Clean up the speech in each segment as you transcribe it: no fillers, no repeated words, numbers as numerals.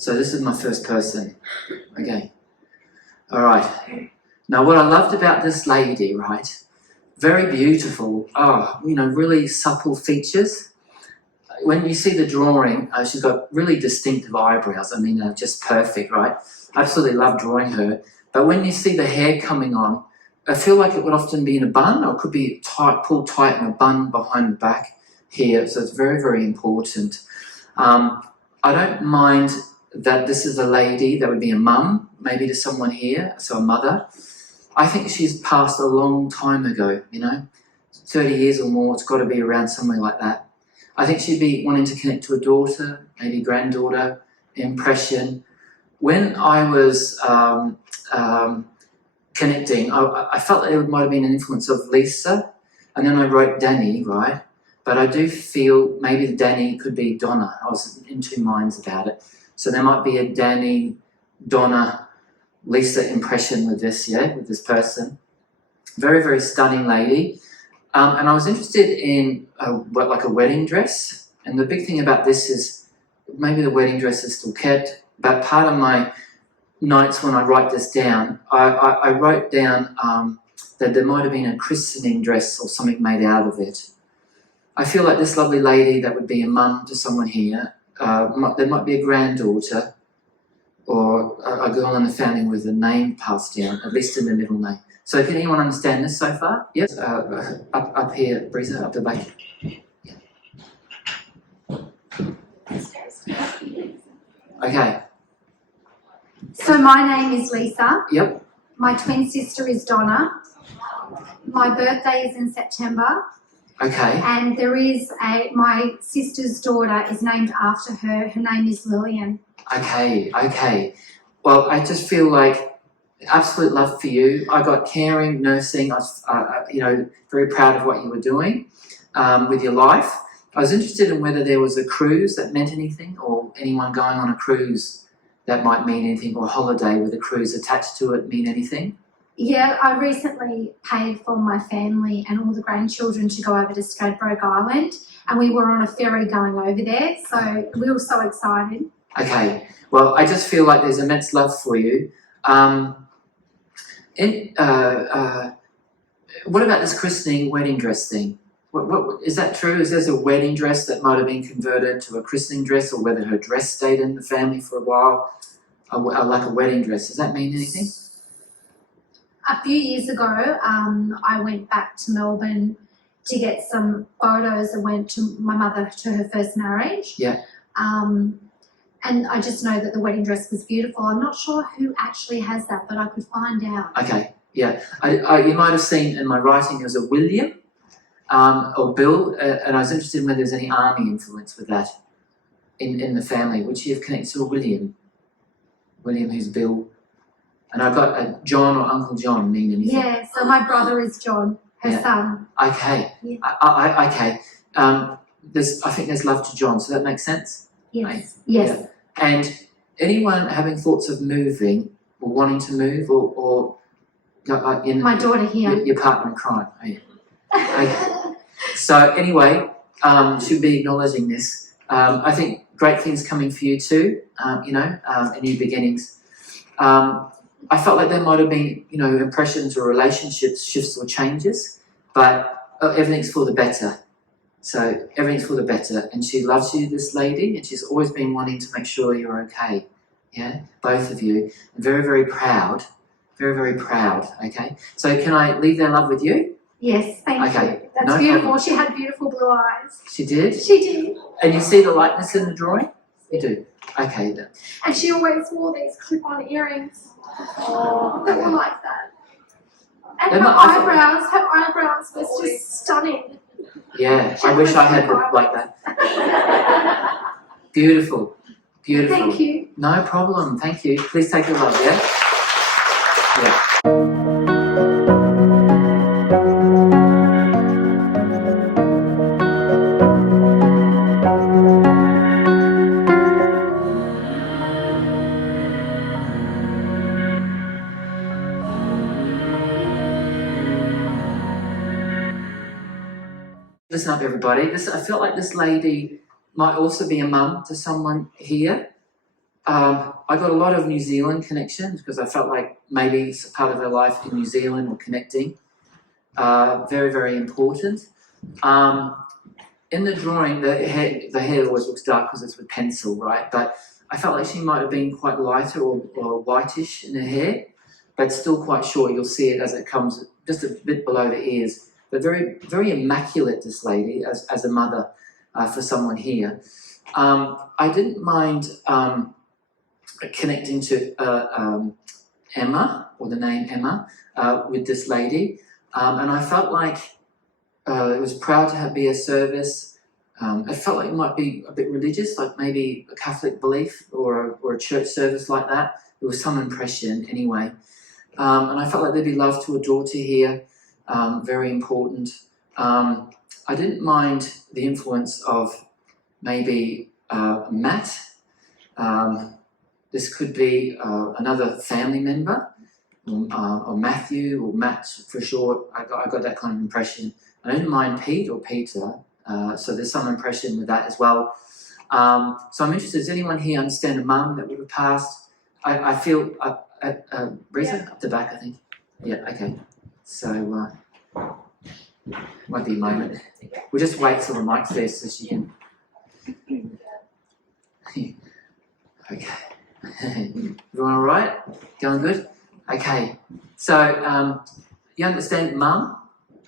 So this is my first person. Okay. All right. Now what I loved about this lady, right? Very beautiful. Oh, you know, really supple features. When you see the drawing, she's got really distinctive eyebrows. I mean, just perfect, right? Absolutely love drawing her. But when you see the hair coming on, I feel like it would often be in a bun, or it could be tight, pulled tight in a bun behind the back here. So it's very, very important. I don't mind that this is a lady that would be a mum, maybe to someone here, so a mother. I think she's passed a long time ago, you know, 30 years or more. It's got to be around somewhere like that. I think she'd be wanting to connect to a daughter, maybe granddaughter, impression. When I was connecting, I felt that it might have been an influence of Lisa, and then I wrote Danny, right? But I do feel maybe the Danny could be Donna. I was in two minds about it. So there might be a Danny, Donna, Lisa impression with this, yeah, with this person. Very, very stunning lady. And I was interested in like a wedding dress. And the big thing about this is maybe the wedding dress is still kept, but part of my notes when I write this down, I wrote down that there might have been a christening dress or something made out of it. I feel like this lovely lady that would be a mum to someone here, there might be a granddaughter or a girl in the family with a name passed down, at least in the middle name. So can anyone understand this so far? Yes? Up here, Brisa, up the back. Yeah. Okay. So my name is Lisa. Yep. My twin sister is Donna. My birthday is in September. Okay. And there is my sister's daughter is named after her. Her name is Lillian. Okay, okay. Well, I just feel like absolute love for you. I got caring, nursing. I was, you know, very proud of what you were doing with your life. I was interested in whether there was a cruise that meant anything, or anyone going on a cruise that might mean anything, or a holiday with a cruise attached to it mean anything. Yeah, I recently paid for my family and all the grandchildren to go over to Stradbroke Island, and we were on a ferry going over there, so we were so excited. Okay, well, I just feel like there's immense love for you. What about this christening wedding dress thing? What is that true? Is there a wedding dress that might have been converted to a christening dress, or whether her dress stayed in the family for a while, like a wedding dress? Does that mean anything? A few years ago, I went back to Melbourne to get some photos that went to my mother to her first marriage. Yeah. And I just know that the wedding dress was beautiful. I'm not sure who actually has that, but I could find out. Okay, yeah. You might have seen in my writing there was a William or Bill, and I was interested in whether there's any army influence with that in the family. Would she have connected to a William? William who's Bill. And I've got a John or Uncle John mean anything? Yeah, so my brother is John, her son. Okay, Yeah. okay. I think there's love to John, so that makes sense? Yes, right? yes. Yeah. And anyone having thoughts of moving or wanting to move, or My daughter here. Your partner in crime. Oh, yeah. Okay. So anyway, should be acknowledging this. I think great things coming for you too, you know, and new beginnings. I felt like there might have been, you know, impressions or relationships, shifts or changes, but everything's for the better. So everything's for the better. And she loves you, this lady, and she's always been wanting to make sure you're okay. Yeah, both of you. And very, very proud. Very, very proud, okay? So can I leave their love with you? Yes, thank you. That's no beautiful. problem. She had beautiful blue eyes. She did? She did. And you see the likeness in the drawing? You do. Okay then. And she always wore these clip-on earrings that were like that. And her eyebrows was just stunning. Yeah, I wish I had looked like that. Beautiful. Beautiful. Thank you. No problem. Thank you. Please take your love, yeah? Yeah. Listen up, everybody. I felt like this lady might also be a mum to someone here. I got a lot of New Zealand connections because I felt like maybe it's a part of her life in New Zealand or connecting. Very, very important. In the drawing, the hair always looks dark because it's with pencil, right? But I felt like she might have been quite lighter or whitish in her hair, but still quite short. You'll see it as it comes just a bit below the ears. But very, very immaculate, this lady, as a mother for someone here. I didn't mind connecting to Emma, or the name Emma, with this lady. And I felt like it was proud to be a service. I felt like it might be a bit religious, like maybe a Catholic belief or a church service like that. There was some impression anyway. And I felt like there'd be love to a daughter here, very important. I didn't mind the influence of maybe Matt. This could be another family member, or Matthew, or Matt for short. I got that kind of impression. I didn't mind Pete or Peter, so there's some impression with that as well. So I'm interested, does anyone here understand a mum that would have passed? I feel, Risa, up the back, I think. Yeah, okay. So, might be a moment. We'll just wait till the mic's there so she can. Okay. Everyone all right? Going good? Okay. So, you understand mum?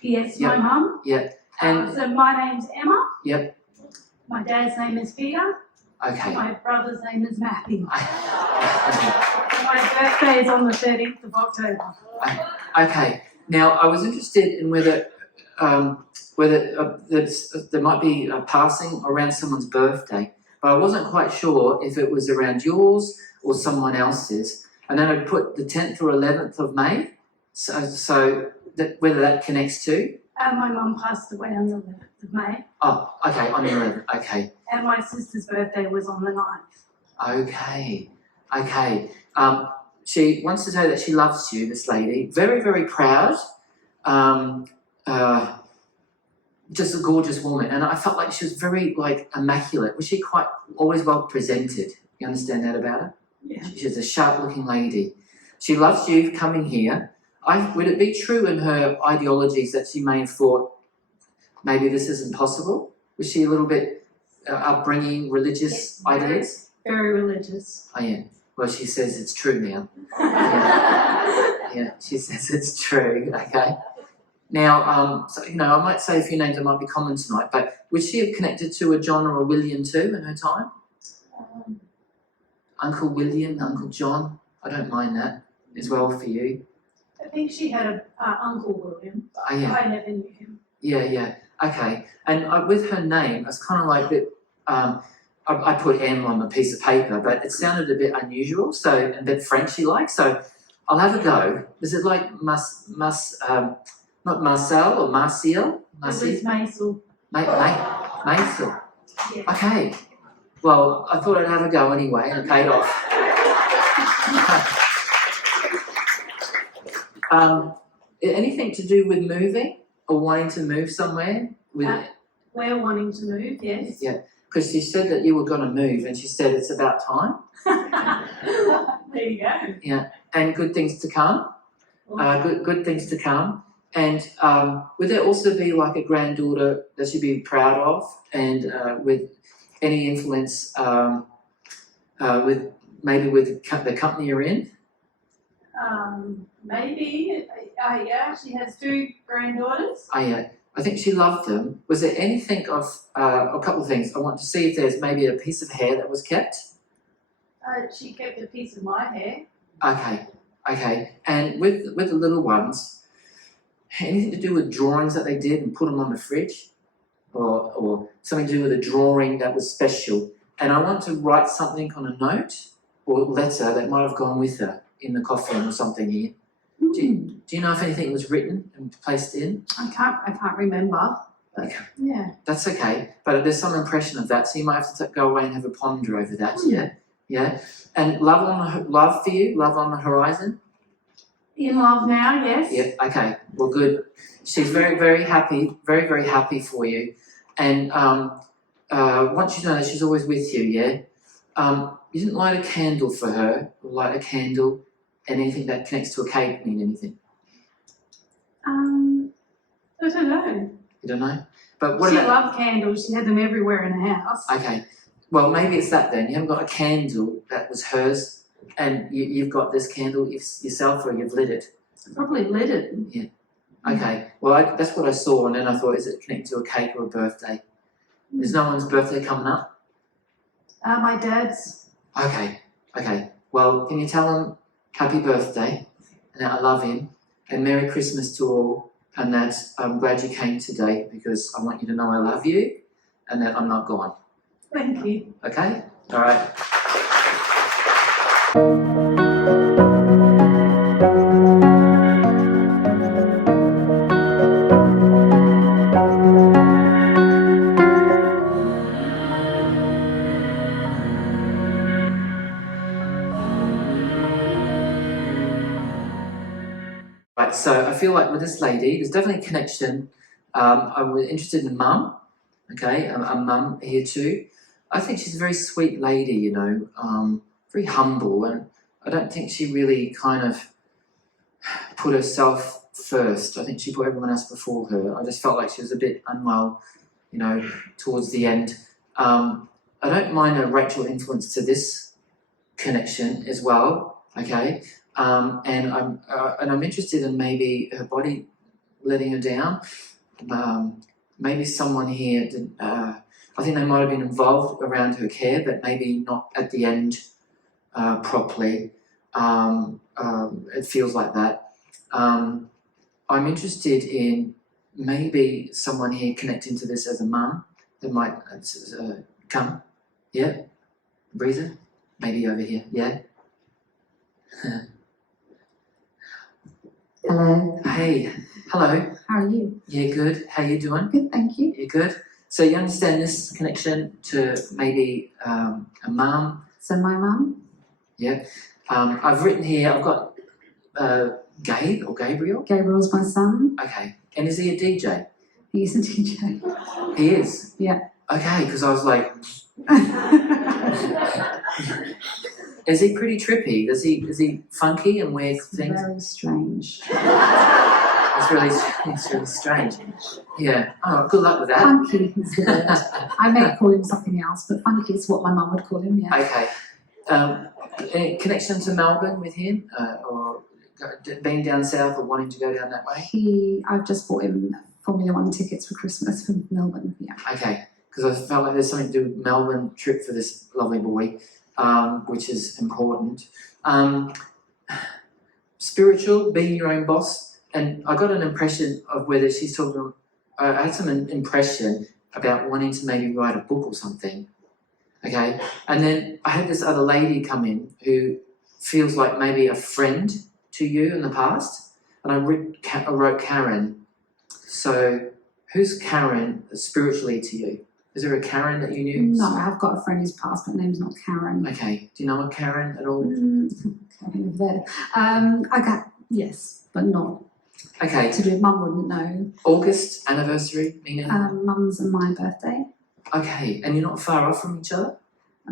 Yes, Yep. my mum. Yeah. And So my name's Emma. Yep. My dad's name is Peter. Okay. My brother's name is Matthew. Okay. My birthday is on the 13th of October. Okay. Now, I was interested in whether there might be a passing around someone's birthday, but I wasn't quite sure if it was around yours or someone else's. And then I put the 10th or 11th of May, so that, whether that connects to. My mum passed away on the 11th of May. Oh, okay, on the 11th. Okay. And my sister's birthday was on the 9th. Okay. Okay. She wants to say that she loves you, this lady. Very, very proud. Just a gorgeous woman. And I felt like she was very, immaculate. Was she quite always well presented? You understand that about her? Yeah. She's a sharp-looking lady. She loves you coming here. Would it be true in her ideologies that she may have thought, maybe this isn't possible? Was she a little bit upbringing religious ideas? Very religious. Oh, yeah. Well, she says it's true now. Yeah, she says it's true, okay? Now, so, I might say a few names that might be common tonight, but would she have connected to a John or a William too in her time? Uncle William, Uncle John? I don't mind that as well for you. I think she had an Uncle William. Oh, yeah. I never knew him. Yeah, okay. And with her name, it's kind of like that. I put M on a piece of paper, but it sounded a bit unusual, so a bit Frenchy-like. So I'll have a go. Is it like not Marcel or Marcial? It was Maisel. Maisel. Yeah. Okay. Well, I thought I'd have a go anyway, and it paid off. Anything to do with moving or wanting to move somewhere? We're wanting to move, yes. Yeah, because she said that you were going to move, and she said it's about time. There you go. Yeah, and good things to come. Good things to come. And would there also be like a granddaughter that she'd be proud of, and with any influence with the company you're in? Maybe. Yeah, she has 2 granddaughters. Oh, yeah. I think she loved them. Was there anything of a couple of things? I want to see if there's maybe a piece of hair that was kept. She kept a piece of my hair. Okay. And with the little ones, anything to do with drawings that they did and put them on the fridge, or something to do with a drawing that was special. And I want to write something on a note or letter that might have gone with her in the coffin or something here. Do you know if anything was written and placed in? I can't remember. But Okay. yeah. That's okay, but there's some impression of that, so you might have to go away and have a ponder over that. Yeah. And love for you, love on the horizon. In love now, yes. Yeah. Okay. Well, good. She's very, very happy. Very, very happy for you. And once you know that she's always with you. Yeah. you didn't light a candle for her, or light a candle, and anything that connects to a cake mean anything? I don't know. You don't know? But what She about... loved candles. She had them everywhere in her house. Okay, well, maybe it's that then. You haven't got a candle that was hers, and you've got this candle yourself, or you've lit it. Probably lit it. Okay, well, that's what I saw, and then I thought, is it connected to a cake or a birthday? There's no one's birthday coming up? My dad's. Okay. Well, can you tell him happy birthday, and that I love him, and Merry Christmas to all, and that I'm glad you came today because I want you to know I love you, and that I'm not gone. Thank you. Okay? All right. Right, so I feel like with this lady, there's definitely a connection. I was interested in mum, okay, a mum here too. I think she's a very sweet lady, you know, very humble, and I don't think she really kind of put herself first. I think she put everyone else before her. I just felt like she was a bit unwell, you know, towards the end. I don't mind a Rachel influence to this connection as well, okay. And I'm interested in maybe her body letting her down. Maybe someone here, I think they might have been involved around her care, but maybe not at the end properly. It feels like that. I'm interested in maybe someone here connecting to this as a mum that might come. Yeah, breather. Maybe over here. Yeah. Hello. Hey, hello. How are you? Yeah, good. How you doing? Good, thank you. You good? So you understand this connection to maybe a mum? So my mum? Yeah. I've written here, I've got Gabe or Gabriel. Gabriel's my son. Okay. And is he a DJ? He's a DJ. He is? Yeah. Okay, because I was like, is he pretty trippy? Is he funky and weird It's things? very strange. It's really strange. Yeah. Oh, good luck with that. Funky is the word. I may call him something else, but funky is what my mum would call him, yeah. Okay. Any connection to Melbourne with him, or being down south or wanting to go down that way? I've just bought him Formula 1 tickets for Christmas from Melbourne, yeah. Okay, because I felt like there's something to do with Melbourne trip for this lovely boy, which is important. Spiritual, being your own boss, and I got an impression of whether she's talking. I had some impression about wanting to maybe write a book or something. Okay, and then I had this other lady come in who feels like maybe a friend to you in the past, and I wrote Karen. So who's Karen spiritually to you? Is there a Karen that you knew? No, I've got a friend who's passed, but name's not Karen. Okay, do you know a Karen at all? Karen over there. I got, yes, but not. Okay, To do, mum wouldn't know. August anniversary, meaning? Mum's and my birthday, Okay, and you're not far off from each other?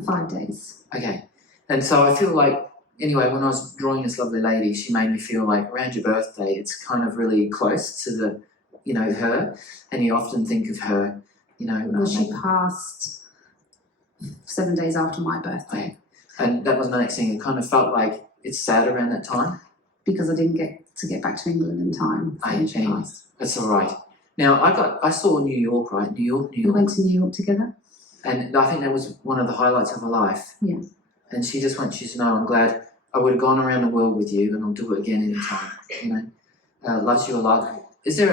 5 days. Okay, and so I feel like, anyway, when I was drawing this lovely lady, she made me feel like around your birthday, it's kind of really close to the, you know, her, and you often think of her, you know. Well, she passed 7 days after my birthday And that was my next thing. It kind of felt like it's sad around that time. because I didn't get back to England in time. I when she see. passed. That's all right. Now, I saw New York, right? New York. We went to New York together. And I think that was one of the highlights of her life. Yeah. And she just wants you to know, I'm glad I would have gone around the world with you, and I'll do it again anytime. You know, loves you a lot. Is there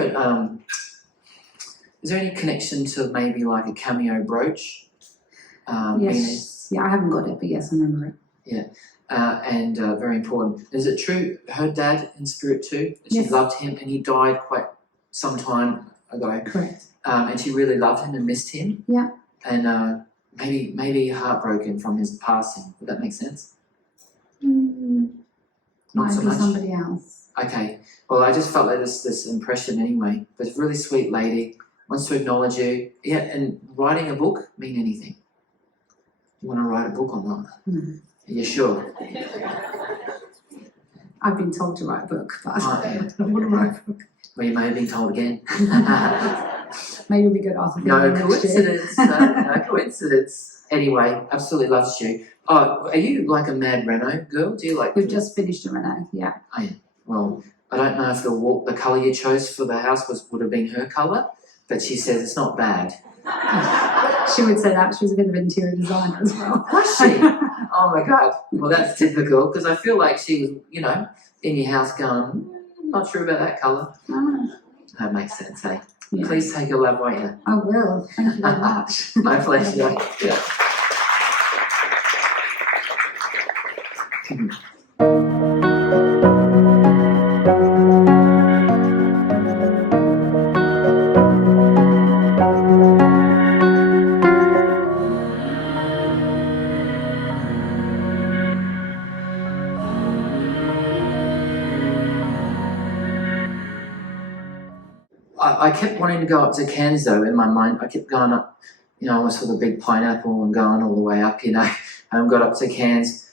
any connection to maybe like a cameo brooch? Yes. Yeah, I haven't got it, but yes, I remember it. And very important. Is it true her dad in spirit too? That she Yes. loved him, and he died quite some time ago. Correct. And she really loved him and missed him. Yeah. And maybe heartbroken from his passing. Would that make sense? Not Might so be much. somebody else. Okay. Well, I just felt like this impression anyway. But it's a really sweet lady. Wants to acknowledge you. Yeah. And writing a book mean anything? you want to write a book or not? No. Are you sure? I've been told to write a book, but Oh, I yeah. don't want to write a book. Well, you may have been told again. Maybe it'll be good after No next year. coincidence. No coincidence. Anyway, absolutely loves you. Oh, are you like a mad Reno girl? Do you like? We've just finished a Renault, yeah. Well, I don't know if the colour you chose for the house would have been her colour, but she says it's not bad. She would say that. She was a bit of an interior designer as well. Was she? Oh my God. Well, that's typical because I feel like she was, in your house going, not sure about that colour. Oh, That makes sense, eh? yeah. Please take a love, won't you? I will. Thank you very much. My pleasure. Yeah. I kept wanting to go up to Cairns though in my mind. I kept going up, I saw the big pineapple and going all the way up, and got up to Cairns.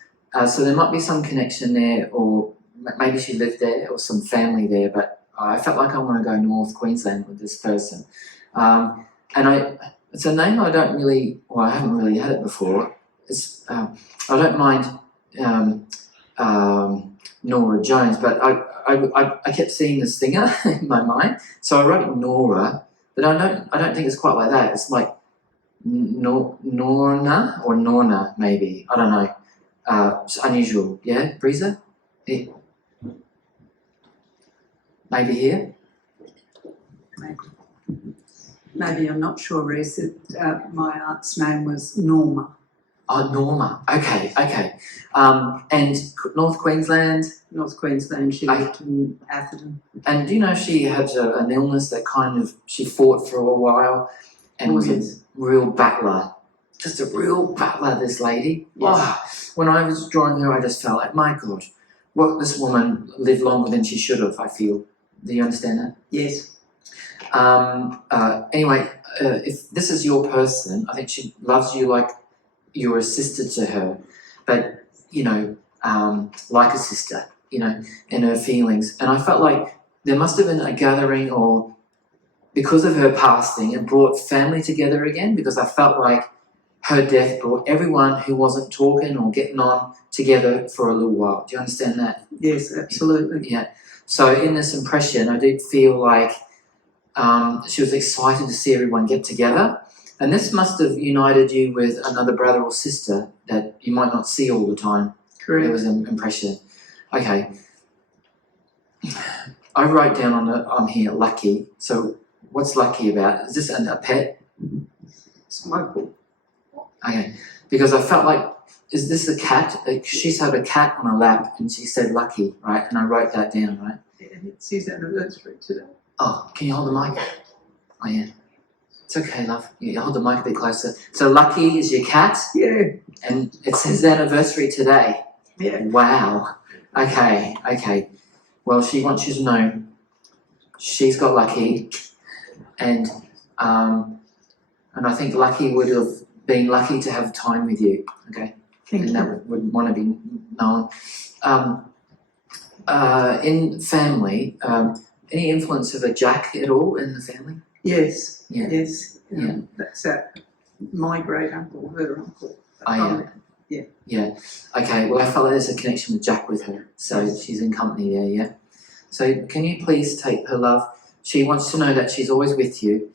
So there might be some connection there, or maybe she lived there or some family there, but I felt like I want to go North Queensland with this person. It's a name I don't really, I haven't really had it before. I don't mind Nora Jones, but I kept seeing the singer in my mind, so I wrote Nora, but I don't think it's quite like that. It's like Norna or Norna maybe. I don't know. It's unusual. Yeah, Breezer? Yeah. Maybe here? Maybe, I'm not sure, Rhys. My aunt's name was Norma. Oh, Norma. Okay. And North Queensland? North Queensland, she lived in Atherton. And do you know she had an illness that she fought for a while and was a real battler. Just a real battler, this lady. Yes. Oh, when I was drawing her, I just felt like, my God, this woman lived longer than she should have, I feel. Do you understand that? Yes. Anyway, if this is your person, I think she loves you like you're a sister to her, but, like a sister, in her feelings. And I felt like there must have been a gathering, or because of her passing, it brought family together again, because I felt like her death brought everyone who wasn't talking or getting on together for a little while. Do you understand that? Yes, absolutely. Yeah. So in this impression, I did feel like she was excited to see everyone get together. And this must have united you with another brother or sister that you might not see all the time. Correct. It was an impression. Okay. I wrote down on here, lucky. So what's lucky about? Is this a pet? It's Michael. Okay. Because I felt like, is this a cat? She's had a cat on her lap and she said lucky, right? And I wrote that down, right? Yeah, it's his anniversary today. Oh, can you hold the mic? Oh, yeah. It's okay, love. You hold the mic a bit closer. So lucky is your cat? Yeah. And it's his anniversary today. Yeah. Wow. Okay. Well, she wants you to know she's got lucky, and I think lucky would have been lucky to have time with you. Okay, Thank and you. that would want to be known. In family, any influence of a Jack at all in the family? Yes. Yeah. Yes. Yeah. That's my great uncle, her uncle. Yeah. Okay, well I felt like there's a connection with Jack with her, so she's in company there, yeah? So can you please take her love? She wants to know that she's always with you.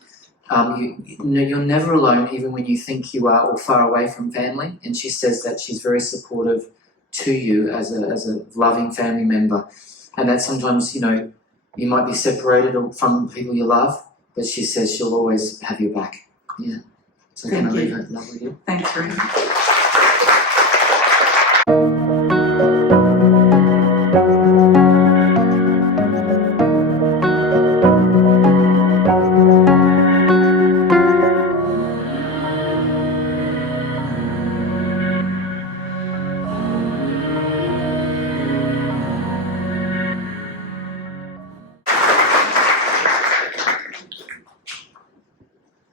You're never alone, even when you think you are or far away from family, and she says that she's very supportive to you as a loving family member, and that sometimes, you might be separated from people you love, but she says she'll always have your back, yeah? So can I Thank leave you. her love with you? Thanks very much.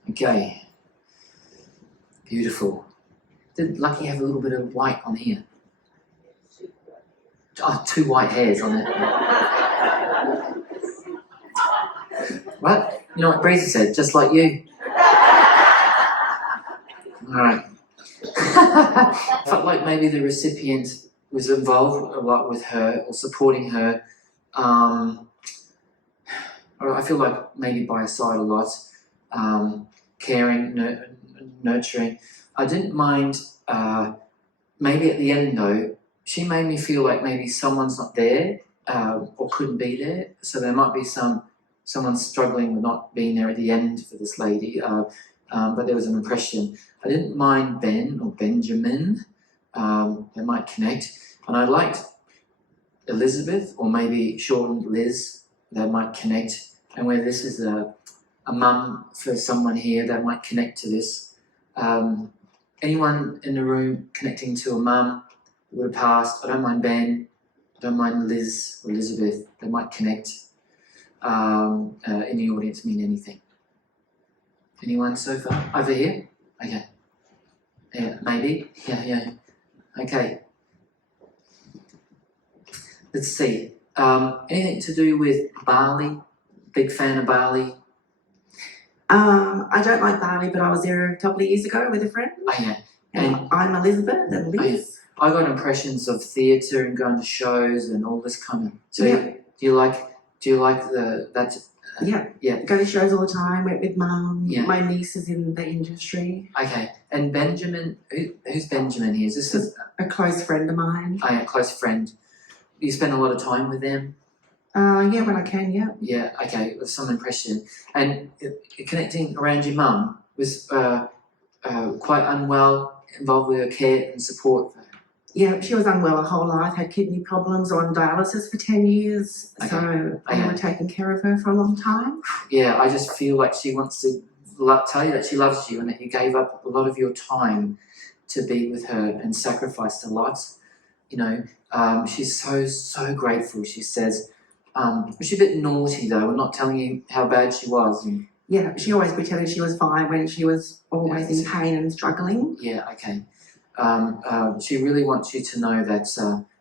Okay, beautiful. Did Lucky have a little bit of white on here? Oh, 2 white hairs on it. What? You know what Breezy said? Just like you. Alright. I felt like maybe the recipient was involved a lot with her or supporting her. Or I feel like maybe by her side a lot. Caring, nurturing. I didn't mind, maybe at the end though, she made me feel like maybe someone's not there or couldn't be there. So there might be someone struggling with not being there at the end for this lady. But there was an impression. I didn't mind Ben or Benjamin. They might connect. And I liked Elizabeth or maybe shortened Liz. They might connect. And where this is a mum for someone here, they might connect to this. Anyone in the room connecting to a mum who would have passed, I don't mind Ben, I don't mind Liz or Elizabeth, they might connect. In the audience mean anything. Anyone so far? Over here? Okay. Yeah, maybe? Yeah. Okay. Let's see. Anything to do with Bali? Big fan of Bali? I don't like Bali, but I was there a couple of years ago with a friend. Oh yeah. And I'm Elizabeth and Liz. I got impressions of theatre and going to shows and all this kind of. So Yeah. do you like that? Yeah. Go to shows all the time, went with Mum. Yeah. My niece is in the industry. Okay. And Benjamin, who's Benjamin here? Is this A close friend of mine. a close friend? You spend a lot of time with them? Yeah, when I can, yeah. Yeah, okay, with some impression. And connecting around your mum was quite unwell, involved with her care and support. Yeah, she was unwell her whole life, had kidney problems, on dialysis for 10 years. Okay. So they Okay. were taking care of her for a long time. Yeah, I just feel like she wants to tell you that she loves you and that you gave up a lot of your time to be with her and sacrificed a lot. You know, she's so grateful. She says, was she a bit naughty though, and not telling you how bad she was? And, Yeah, she always pretended she was fine when she was always in pain and struggling. yeah, okay. She really wants you to know that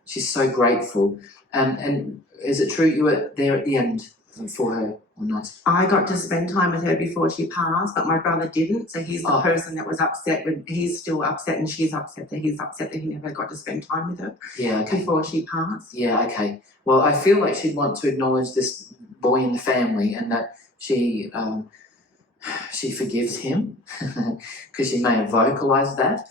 she's so grateful. And is it true you were there at the end for her or not? I got to spend time with her before she passed, but my brother didn't. So he's the Oh. person that was upset. He's still upset, and she's upset that he's upset that he never got to spend time with her Yeah, okay. before she passed. Yeah, okay. Well, I feel like she'd want to acknowledge this boy in the family and that she forgives him because she may have vocalised that.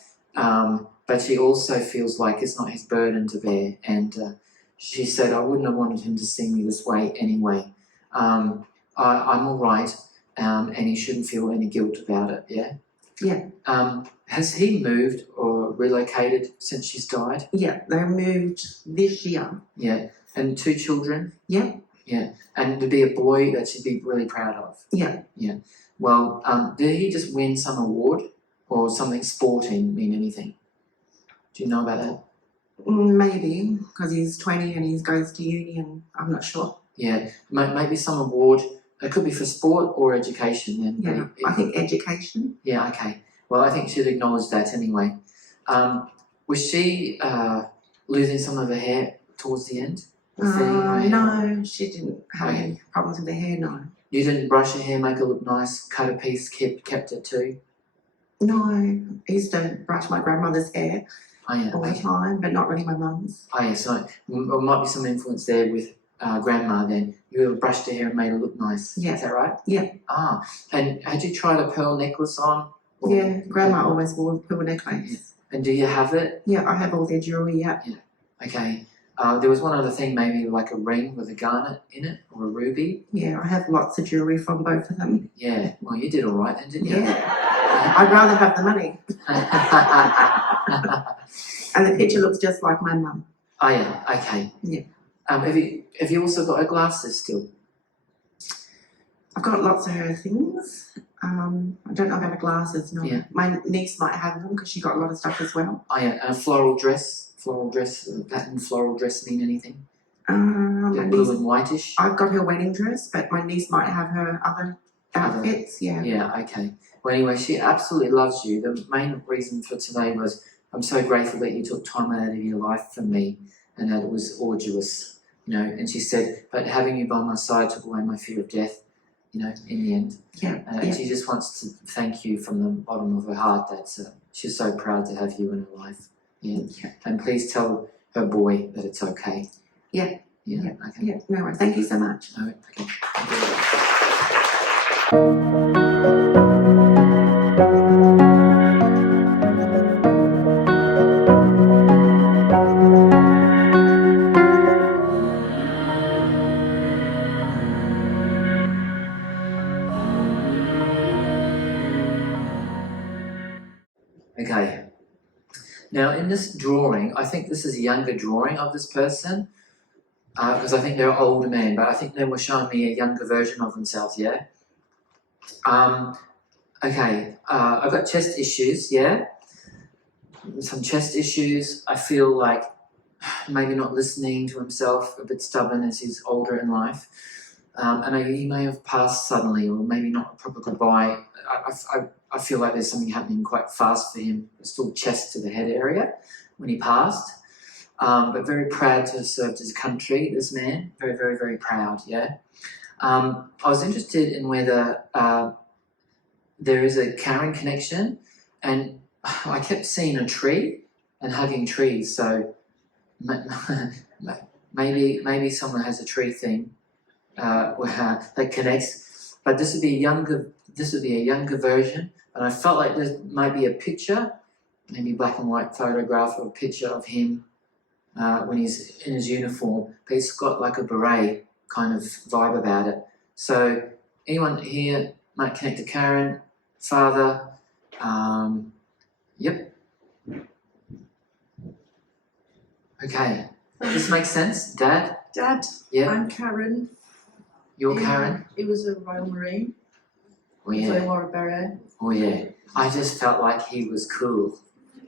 But she also feels like it's not his burden to bear. And she said, I wouldn't have wanted him to see me this way anyway. I'm all right, and he shouldn't feel any guilt about it, yeah? Yeah. Has he moved or relocated since she's died? Yeah, they moved this year. Yeah. And 2 children? Yeah. Yeah. And to be a boy that she'd be really proud of? Yeah. Yeah. Well, did he just win some award or something sporting mean anything? Do you know about that? Maybe, because he's 20 and he goes to uni, and I'm not sure. Yeah. Maybe some award. It could be for sport or education. Then. Yeah, I think education. Yeah, okay. Well, I think she'd acknowledge that anyway. Was she losing some of her hair towards the end? Or thinning her hair? No, she didn't have Okay. any problems with her hair, no. You didn't brush her hair, make it look nice, cut a piece, kept it too? No, I used to brush my grandmother's hair Oh, yeah. all the time, but not really my mum's. Oh, yeah, so there might be some influence there with grandma then. You have brushed her hair and made it look nice. Yeah. Is that right? Yeah. Ah, and had you tried a pearl necklace on? Or- Yeah, grandma always wore a pearl necklace. And do you have it? Yeah, I have all their jewellery, yeah. Okay. There was one other thing, maybe like a ring with a garnet in it or a ruby. Yeah, I have lots of jewellery from both of them. Yeah. Well, you did all right then, didn't you? Yeah. I'd rather have the money. And the picture looks just like my mum. Oh yeah. Okay. Yeah. Have you also got her glasses still? I've got lots of her things. I don't know about her glasses, no. Yeah. My niece might have them because she got a lot of stuff as well. Oh yeah. And a floral dress, pattern floral dress mean anything? My They're blue niece, and whitish. I've got her wedding dress, but my niece might have her other outfits, yeah. Yeah, okay. Well, anyway, she absolutely loves you. The main reason for today was I'm so grateful that you took time out of your life for me and that it was arduous, you know. And she said, but having you by my side took away my fear of death, you know, in the end. Yeah, And she just wants to thank you from the bottom of her heart that she's so proud to have you in her life. Yeah. And please tell her boy that it's okay. Yeah. Yeah. Yeah. Okay. Yeah, no worries. Thank you so much. All right. Okay. Okay. Now, in this drawing, I think this is a younger drawing of this person because I think they're an older man, but I think they were showing me a younger version of themselves, yeah? Okay, I've got chest issues, yeah? Some chest issues. I feel like maybe not listening to himself, a bit stubborn as he's older in life. And he may have passed suddenly, or maybe not a proper goodbye. I feel like there's something happening quite fast for him. Still chest to the head area when he passed. But very proud to have served his country, this man. Very, very, very proud, yeah? I was interested in whether there is a Karen connection, and I kept seeing a tree and hugging trees, so maybe someone has a tree thing that connects. But this would be a younger version, and I felt like there might be a picture, maybe black and white photograph or a picture of him when he's in his uniform, but he's got like a beret kind of vibe about it. So anyone here might connect to Karen, father, yep. Okay, this makes sense. Dad, Dad, yeah, I'm Karen. you're Karen. He was a Royal Marine. Oh So he yeah, wore a beret. oh yeah. I just felt like he was cool.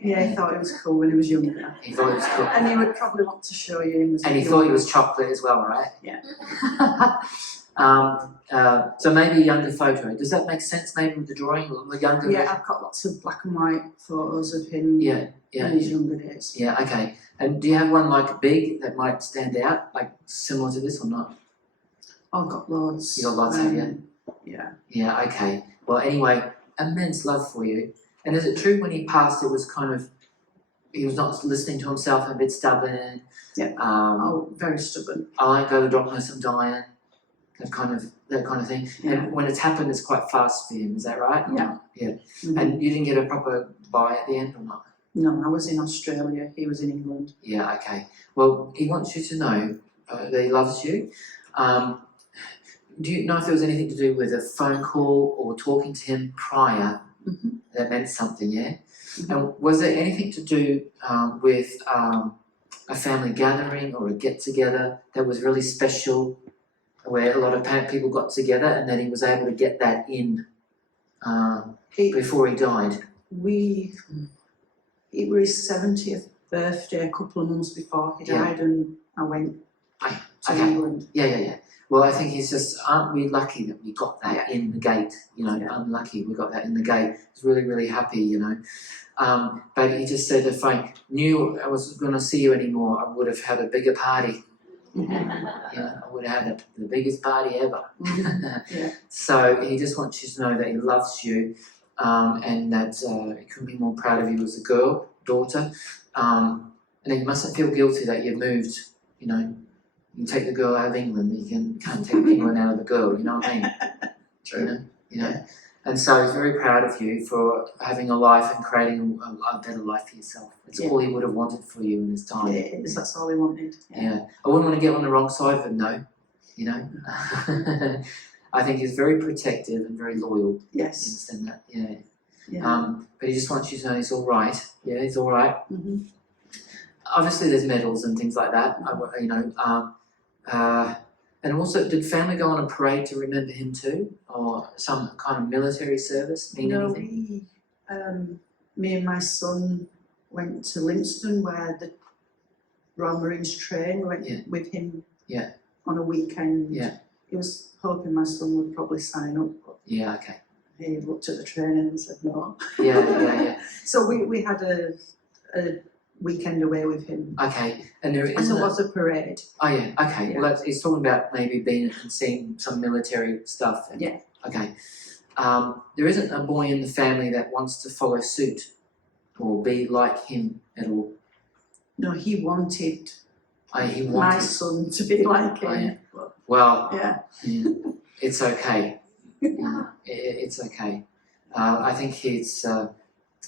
Yeah, he thought it was cool when he was younger. He thought he was cool. And he would probably want to show you him as And he thought he was chocolate as well, right? Yeah. So maybe a younger photo. Does that make sense? Maybe with the drawing, the younger. Yeah, I've got lots of black and white photos of him Yeah, in his younger days. yeah. Okay. And do you have one like big that might stand out, like similar to this or not? I've got loads. You got lots, have you? Yeah. Yeah. Okay. Well, anyway, immense love for you. And is it true when he passed, it was kind of he was not listening to himself, a bit stubborn. Yeah. Oh, Very stubborn. I won't go to the doctor unless I'm dying. That kind of thing. Yeah. And when it's happened, it's quite fast for him. Is that right? Yeah. Yeah. Mhm. And you didn't get a proper bye at the end or not? No, I was in Australia. He was in England. Yeah. Okay. Well, he wants you to know that he loves you. Do you know if there was anything to do with a phone call or talking to him prior that meant something? Yeah. Mhm. And was there anything to do with a family gathering or a get together that was really special, where a lot of people got together and that he was able to get that in before he died? It was his 70th birthday a couple of months before he died, and I went to Okay. England. Yeah. Well, I think he's just, aren't we lucky that we got that in the gate? You know, Yeah. unlucky we got that in the gate. He's really, really happy, you know. But he just said, if I knew I was going to see you anymore, I would have had a bigger party. Yeah, I would have had the biggest party ever. Yeah. So he just wants you to know that he loves you and that he couldn't be more proud of you as a daughter. And you mustn't feel guilty that you've moved, you know. You can take the girl out of England, you can't take England out of the girl, you know what I mean? True. You know? And so he's very proud of you for having a life and creating a better life for yourself. It's all he would have wanted for you in his time. It is, that's all he wanted. Yeah. I wouldn't want to get on the wrong side of him, though, you know? I think he's very protective and very loyal. You Yes. understand that? Yeah. Yeah. But he just wants you to know he's all right. Yeah, he's all right. Mhm. Obviously, there's medals and things like that, you know. And also, did family go on a parade to remember him too? Or some kind of military service mean No, anything? me and my son went to Lympstone where the Royal Marines train. We went with him on a weekend. Yeah. He was hoping my son would probably sign up, but Yeah, okay. he looked at the training and said no. Yeah. So we had a a weekend away with him. Okay, and there And isn't. there was a parade. Oh yeah. Okay. Yeah. Well, he's talking about maybe being and seeing some military stuff. And, Yeah. Okay. There isn't a boy in the family that wants to follow suit or be like him at all. No, he wanted He my wanted. son to be like him. Oh, yeah. Well, Yeah. yeah, it's okay. It's okay. I think he's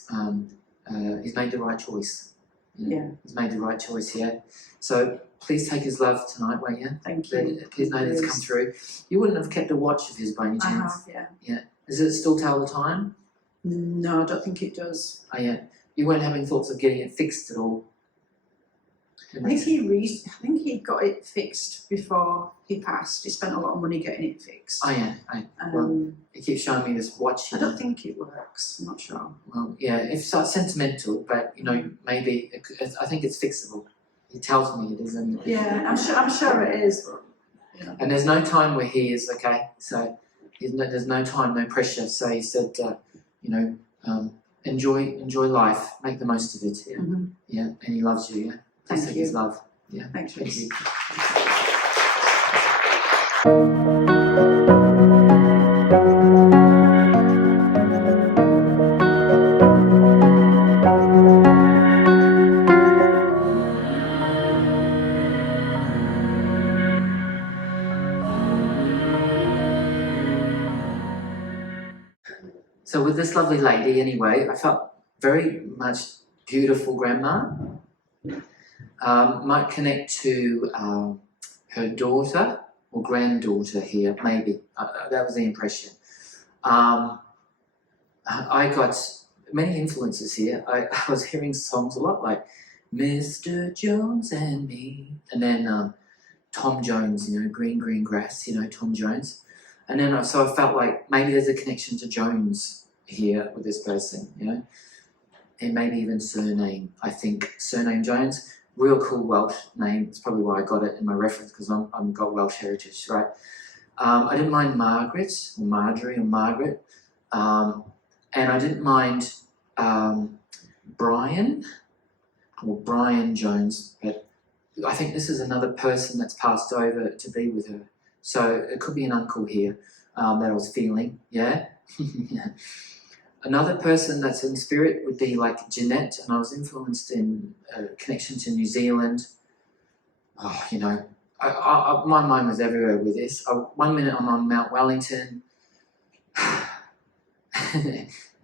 made the right choice. Yeah. He's made the right choice here. So please take his love tonight, won't you? Thank you. Please know that it's come through. You wouldn't have kept a watch of his by any I chance? have, yeah. Does it still tell the time? No, I don't think it does. Oh yeah. You weren't having thoughts of getting it fixed at all? I think he got it fixed before he passed. He spent a lot of money getting it fixed. Oh yeah. Well, he keeps showing me this watch. I don't think it works. I'm not sure. Well, yeah, it's sentimental, but maybe I think it's fixable. He tells me it is, and Yeah, I'm sure it is. and there's no time where he is okay. So there's no time, no pressure. So he said, enjoy life, make the most of it. Yeah, Mhm. yeah, and he loves you. Yeah, please Thank take you. his love. Yeah, Thanks, thank Rhys. you. So with this lovely lady, anyway, I felt very much beautiful grandma. Might connect to her daughter or granddaughter here, maybe. That was the impression. I got many influences here. I was hearing songs a lot like Mr. Jones and Me, and then Tom Jones, Green Green Grass, Tom Jones. And then so I felt like maybe there's a connection to Jones here with this person, and maybe even surname. I think surname Jones, real cool Welsh name. It's probably why I got it in my reference because I'm got Welsh heritage, right? I didn't mind Margaret or Marjorie or Margaret, and I didn't mind Brian or Brian Jones, but I think this is another person that's passed over to be with her. So it could be an uncle here that I was feeling, yeah? Yeah. Another person that's in spirit would be like Jeanette, and I was influenced in connection to New Zealand. Oh, my mind was everywhere with this. 1 minute I'm on Mount Wellington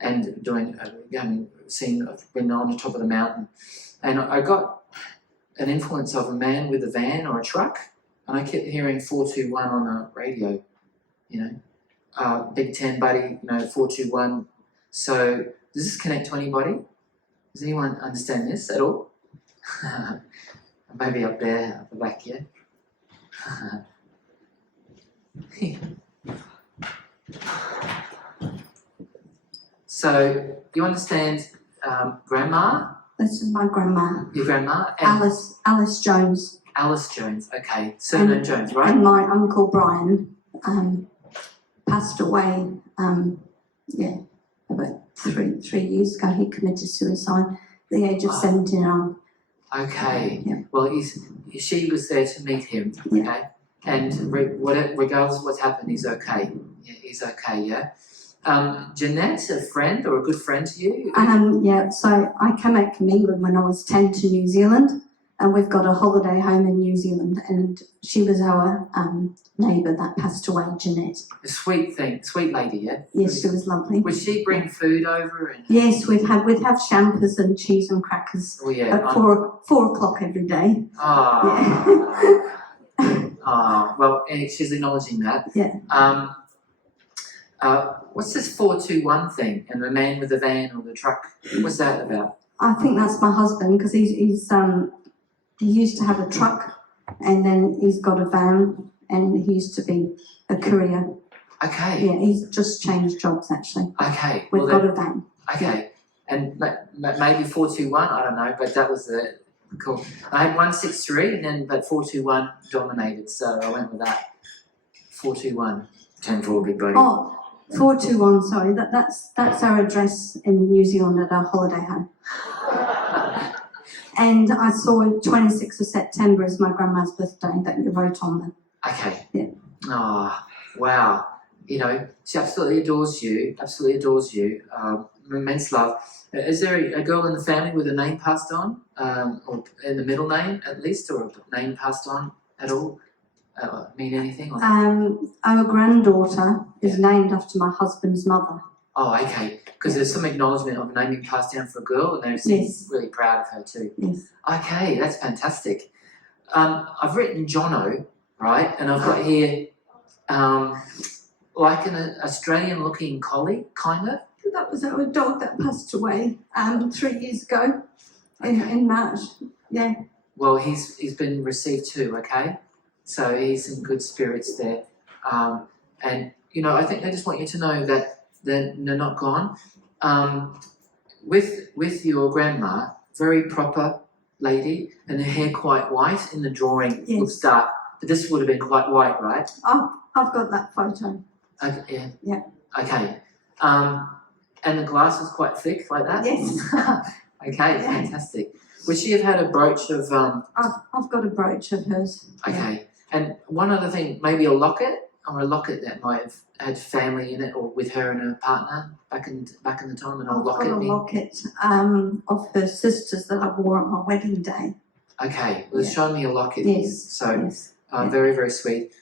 and doing, I've been on the top of the mountain, and I got an influence of a man with a van or a truck, and I kept hearing 421 on the radio, Big Ten buddy, 421. So does this connect to anybody? Does anyone understand this at all? Maybe up there, up the back, yeah? So, you understand Grandma? This is my grandma, Your grandma? And Alice Jones, Alice Jones, okay. Surname Jones, right? and my uncle Brian passed away. About three years ago. He committed suicide at the age of 79. Okay. Yeah. Well, she was there to meet him, okay? Yeah. And regardless of what's happened, he's okay. Yeah, he's okay, yeah? Jeanette, a friend or a good friend to you? So I came out from England when I was 10 to New Zealand, and we've got a holiday home in New Zealand, and she was our neighbour that passed away, Jeanette. A sweet lady, yeah? Yes, she was lovely. Would she bring food over? And... Yes, we'd have champers and cheese and crackers Oh, yeah. at 4 o'clock every day. Well, she's acknowledging that. Yeah. What's this 421 thing? And the man with the van or the truck? What's that about? I think that's my husband because he used to have a truck, and then he's got a van, and he used to be a courier. Okay. Yeah, he's just changed jobs actually. Okay. We've got a van. Okay. And maybe 421, I don't know, but that was the cool. I had 163, but 421 dominated, so I went with that. 421. 10-4, big buddy. Oh, 421. Sorry, that's our address in New Zealand at our holiday home. And I saw 26th of September as my grandma's birthday that you wrote on there. Okay. Yeah. Oh, wow. You know, she absolutely adores you. Absolutely adores you. Immense love. Is there a girl in the family with a name passed on, or in the middle name at least, or a name passed on at all? Mean anything? Or? Our granddaughter is named after my husband's mother. Oh, okay. Because there's some acknowledgement of a name being passed down for a girl, and they seem really proud of her too. Yes. Okay, that's fantastic. I've written Jono, right, and I've got here like an Australian-looking collie, kind of. That was our dog that passed away 3 years ago in March. Yeah. Well, he's been received too. Okay, so he's in good spirits there, and you know, I think I just want you to know that they're not gone. With your grandma, very proper lady, and her hair quite white. In the drawing, Yes. looks dark, but this would have been quite white, right? Oh, I've got that photo. Okay, yeah. Yeah. Okay. And the glass was quite thick, like that. Yes. Okay, fantastic. Would she have had a brooch of? I've got a brooch of hers. Okay. And one other thing, maybe a locket, or a locket that might have had family in it, or with her and her partner back in the time, and a I've locket. got a locket of her sisters that I wore on my wedding day. Okay, well, show me a locket. Yes. Here. So Yes. very, very sweet.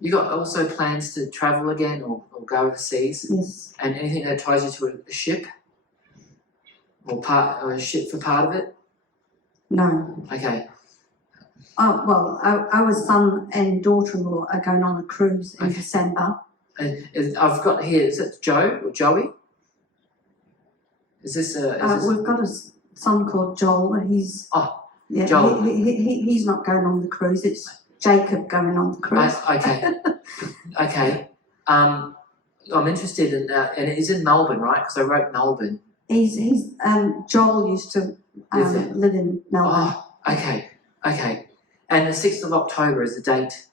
You got also plans to travel again, or go overseas, Yes. and anything that ties you to a ship, or a ship for part of it. No. Okay. Oh, well, our son and daughter-in-law are going on a cruise in December. And I've got here. Is it Joe or Joey? Is this We've got a son called Joel. He's yeah. Joel. He's not going on the cruise. It's Jacob going on the cruise. Okay. Okay. I'm interested in that, and it is in Melbourne, right? Because I wrote Melbourne. He's Joel used to live in Melbourne. Oh, okay. Okay. And the 6th of October is the date.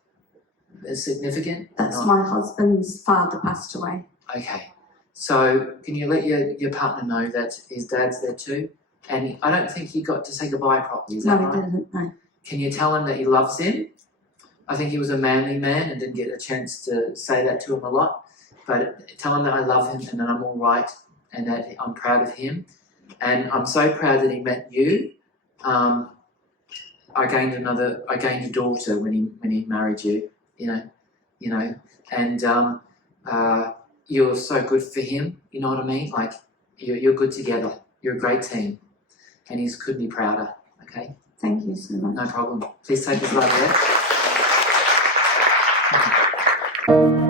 Is significant? That's my husband's father passed away. Okay. So can you let your partner know that his dad's there too? And I don't think he got to say goodbye properly. Is that right? No, he didn't. No. Can you tell him that he loves him? I think he was a manly man and didn't get a chance to say that to him a lot. But tell him that I love him and that I'm all right and that I'm proud of him. And I'm so proud that he met you. I gained a daughter when he married you. You know, and you're so good for him. You know what I mean? Like you're good together. You're a great team, and he couldn't be prouder. Okay. Thank you so much. No problem. Please take his love there.